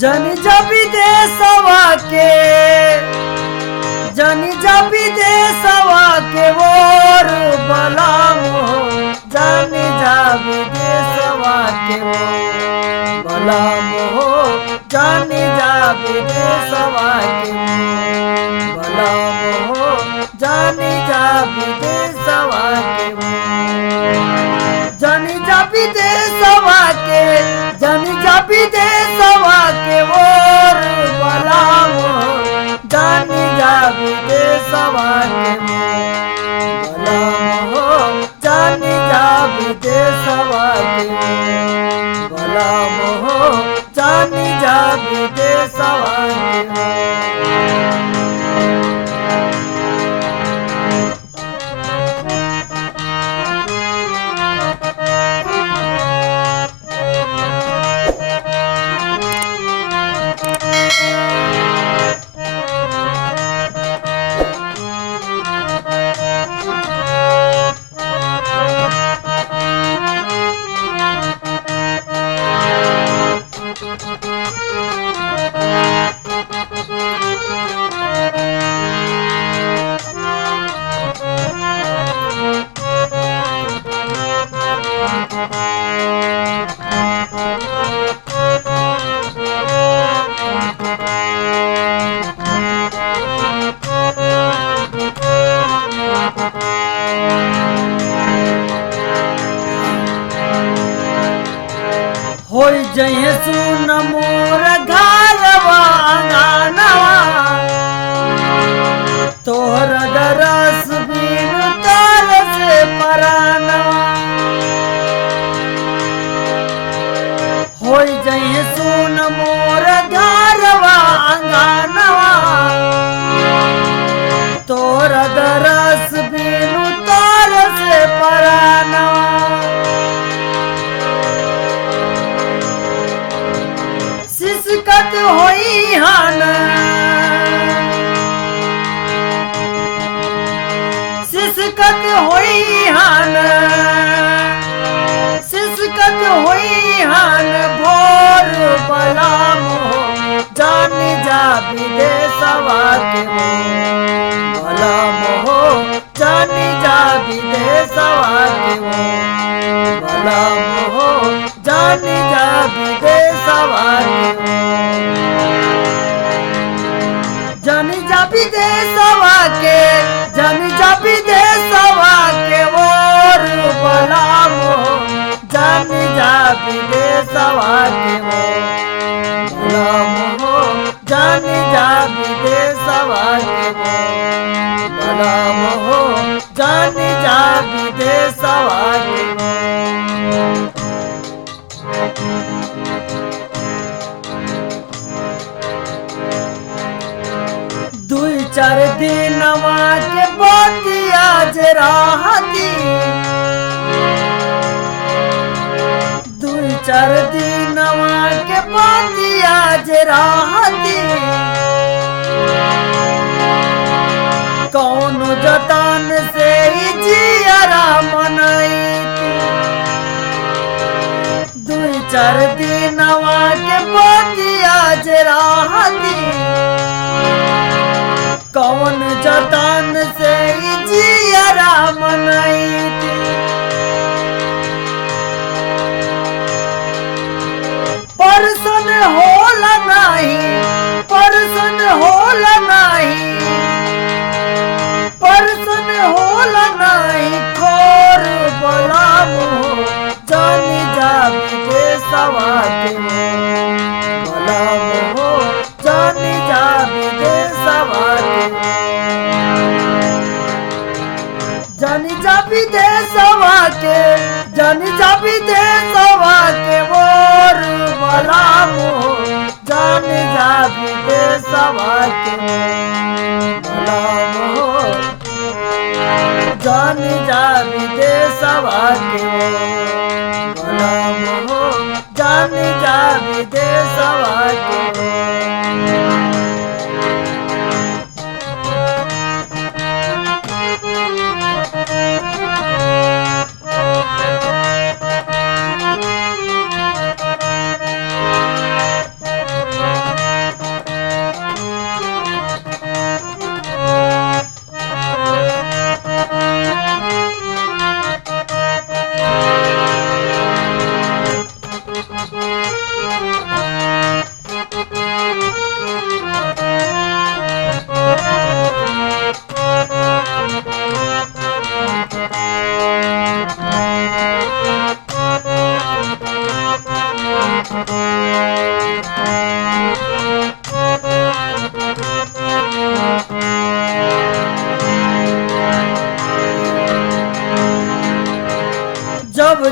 जन जबी देशवा के जन जबी देशवा के वोर बलाम हो जन जबी देशवा के वोर बलाम हो जन जबी देशवा के बलाम हो जन जबी देशवा के जन जबी देशवा के जन जबी देशवा के वोर बलाम हो जन जबी देशवा के बलाम हो जन जबी देशवा के बलाम हो जन जबी देशवा के होई जय सुन मोर घरवा अंगनवा तोहर दरस बिन तरस परानवा होई जय सुन मोर घरवा अंगनवा तोहर दरस बिन तरस परानवा सिसकत होई हन सिसकत होई हन सिसकत होई हन भोर बलाम हो जान जाबी देशवा के बलाम हो जान जाबी देशवा के बलाम हो जान जाबी देशवा के जन जबी देशवा के जन जबी देशवा के वोर बलाम हो जन जबी देशवा के बलाम हो जन जबी देशवा के बलाम हो जन जबी देशवा के दुई चार दिनवा के बतिया जराहती दुई चार दिनवा के बतिया जराहती कौन जतन से जियरा मनैती दुई चार दिनवा के बतिया जराहती कौन जतन से जियरा मनैती परसन होल नाही परसन होल नाही परसन होल नाही खोर बलाम हो जान जाबी देशवा के बलाम हो जान जाबी देशवा के जन जबी देशवा के जन जबी देशवा के वोर बलाम हो जन जबी देशवा के बलाम हो जन जबी देशवा के बलाम हो जन जबी देशवा के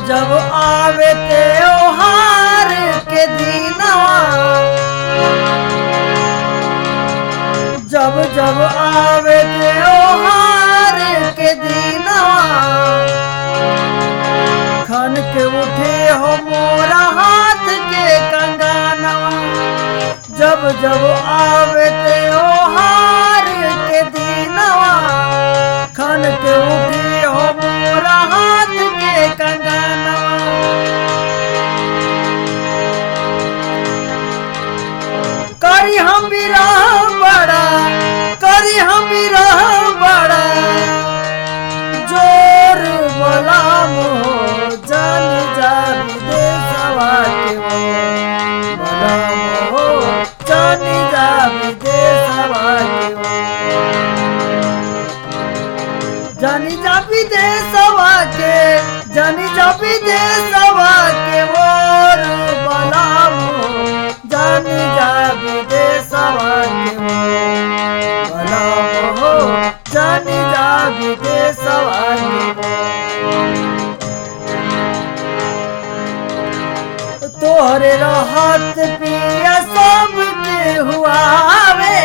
जब आवे त्योहार के दिनवा, जब जब आवे त्योहार के दिनवा, खन के उठे हो मोरा हाथ के कंगनवा। जब जब आवे त्योहार के दिनवा, खन के उठे हो मोरा हाथ के कंगनवा। करी हम बिरह बड़ा, करी हम बिरह बड़ा, जोर बलाम हो जान जा विदेशवा के हो, बलाम हो जान जा विदेशवा के हो, जानी जा विदेशवा के, जानी जा विदेशवा के मोर बलाम हो जानी जा विदेशवा के हो, बलाम हो जानी जा विदेशवा के हो। तोहरे रहत पिया सब के हुआवे,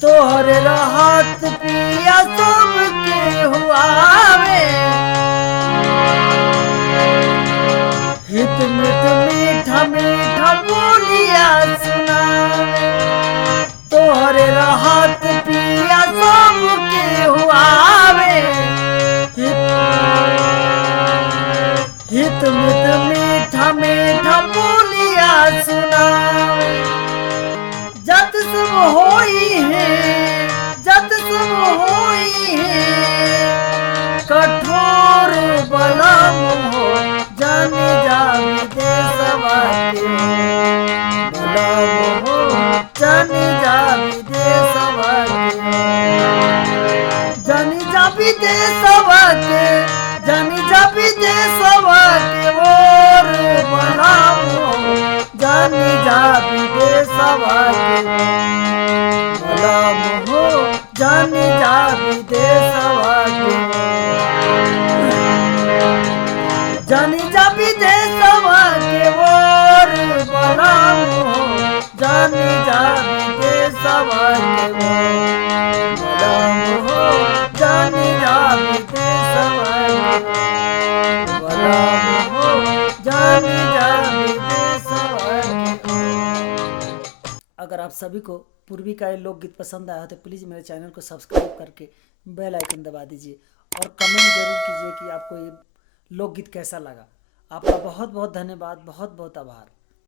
तोहरे रहत पिया सब के हुआवे। हित मित मीठा मीठा बोलिया सुनावे, तोहरे रहत पिया सब के हुआवे। हित मित मीठा मीठा बोलिया सुनावे। जत सब होई है, जत सब होई है, कठोर बलम हो जाने जा विदेशवा के हो, बलम हो जाने जा विदेशवा के हो, जानी जा विदेशवा के, जानी जा विदेशवा के मोर बलम हो जानी जा विदेशवा के हो, बलम हो जानी जा विदेशवा के हो, जानी जा विदेशवा के मोर बलम हो जानी जा विदेशवा के हो, बलम हो जानी जा विदेशवा के हो, बलम हो जानी जा विदेशवा के हो। अगर आप सभी को पूर्वी का ये लोकगीत पसंद आया तो प्लीज़ मेरे चैनल को सब्सक्राइब करके बेल आइकन दबा दीजिए और कमेंट जरूर कीजिए कि आपको ये लोकगीत कैसा लगा। आपका बहुत बहुत धन्यवाद, बहुत बहुत आभार।